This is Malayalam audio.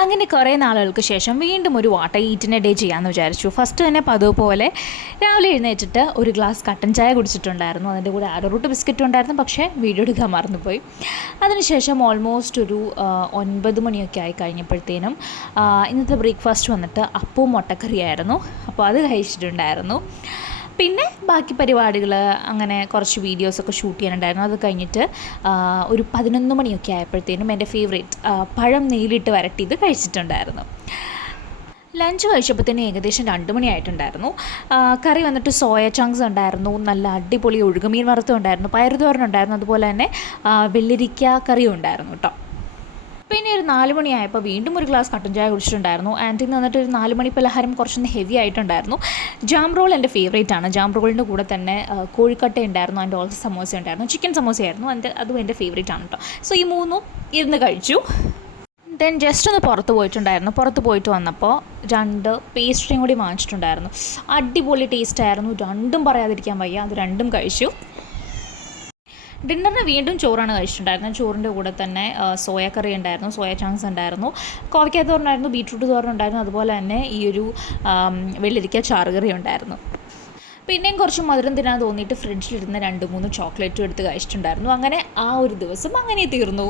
അങ്ങനെ കുറേ നാളുകൾക്ക് ശേഷം വീണ്ടും ഒരു വാട്ടർ ഈറ്റിനെ ഡേ ചെയ്യാമെന്ന് വിചാരിച്ചു. ഫസ്റ്റ് തന്നെ പതിവ് പോലെ രാവിലെ എഴുന്നേറ്റിട്ട് ഒരു ഗ്ലാസ് കട്ടൻ ചായ കുടിച്ചിട്ടുണ്ടായിരുന്നു. അതിൻ്റെ കൂടെ അരറൂട്ട് ബിസ്ക്കറ്റും ഉണ്ടായിരുന്നു. പക്ഷേ വീഡിയോ എടുക്കാൻ മറന്നുപോയി. അതിനുശേഷം ഓൾമോസ്റ്റ് ഒരു 9 മണിയൊക്കെ ആയി കഴിഞ്ഞപ്പോഴത്തേനും ഇന്നത്തെ ബ്രേക്ക്ഫാസ്റ്റ് വന്നിട്ട് അപ്പവും മുട്ടക്കറിയായിരുന്നു. അപ്പോൾ അത് കഴിച്ചിട്ടുണ്ടായിരുന്നു. പിന്നെ ബാക്കി പരിപാടികൾ അങ്ങനെ കുറച്ച് വീഡിയോസൊക്കെ ഷൂട്ട് ചെയ്യാനുണ്ടായിരുന്നു. അത് കഴിഞ്ഞിട്ട് ഒരു 11 മണിയൊക്കെ ആയപ്പോഴത്തേനും എൻ്റെ ഫേവറേറ്റ് പഴം നെയ്യിലിട്ട് വരട്ടിയത് കഴിച്ചിട്ടുണ്ടായിരുന്നു. ലഞ്ച് കഴിച്ചപ്പോഴത്തേനും ഏകദേശം 2 മണിയായിട്ടുണ്ടായിരുന്നു. കറി വന്നിട്ട് സോയ ചങ്ക്സ് ഉണ്ടായിരുന്നു, നല്ല അടിപൊളി ഒഴുകുമീൻ വറുത്തും ഉണ്ടായിരുന്നു, പയറുതോരനുണ്ടായിരുന്നു, അതുപോലെ തന്നെ വെള്ളരിക്ക കറിയും ഉണ്ടായിരുന്നു കേട്ടോ. പിന്നെ ഒരു 4 മണിയായപ്പോൾ വീണ്ടും ഒരു ഗ്ലാസ് കട്ടൻ ചായ കുടിച്ചിട്ടുണ്ടായിരുന്നു. ആൻഡ് ഇന്ന് വന്നിട്ട് ഒരു 4 മണി പലഹാരം കുറച്ചൊന്ന് ഹെവി ആയിട്ടുണ്ടായിരുന്നു. ജാം റോൾ എൻ്റെ ഫേവറേറ്റ് ആണ്. ജാം റോളിൻ്റെ കൂടെ തന്നെ കോഴിക്കട്ട ഉണ്ടായിരുന്നു, ആൻഡ് ഓൾസോ സമോസ ഉണ്ടായിരുന്നു, ചിക്കൻ സമോസയായിരുന്നു. അതും എൻ്റെ ഫേവറേറ്റ് ആണ് കേട്ടോ. സോ ഈ മൂന്നും ഇരുന്ന് കഴിച്ചു. ദെൻ ജസ്റ്റ് ഒന്ന് പുറത്ത് പോയിട്ടുണ്ടായിരുന്നു. പുറത്ത് പോയിട്ട് വന്നപ്പോൾ 2 പേസ്ട്രിയും കൂടി വാങ്ങിച്ചിട്ടുണ്ടായിരുന്നു. അടിപൊളി ടേസ്റ്റായിരുന്നു, രണ്ടും പറയാതിരിക്കാൻ വയ്യ. അത് രണ്ടും കഴിച്ചു. ഡിന്നറിന് വീണ്ടും ചോറാണ് കഴിച്ചിട്ടുണ്ടായിരുന്നത്. ചോറിൻ്റെ കൂടെ തന്നെ സോയ കറി ഉണ്ടായിരുന്നു, സോയ ചങ്ക്സ് ഉണ്ടായിരുന്നു, കോവയ്ക്ക തോരനായിരുന്നു, ബീട്രൂട്ട് തോരനുണ്ടായിരുന്നു, അതുപോലെ തന്നെ ഈ ഒരു വെള്ളരിക്ക ചാറുകറി ഉണ്ടായിരുന്നു. പിന്നെയും കുറച്ച് മധുരം തിന്നാൻ തോന്നിയിട്ട് ഫ്രിഡ്ജിലിരുന്ന് 2-3 ചോക്ലേറ്റും എടുത്ത് കഴിച്ചിട്ടുണ്ടായിരുന്നു. അങ്ങനെ ആ ഒരു ദിവസം അങ്ങനെ തീർന്നു.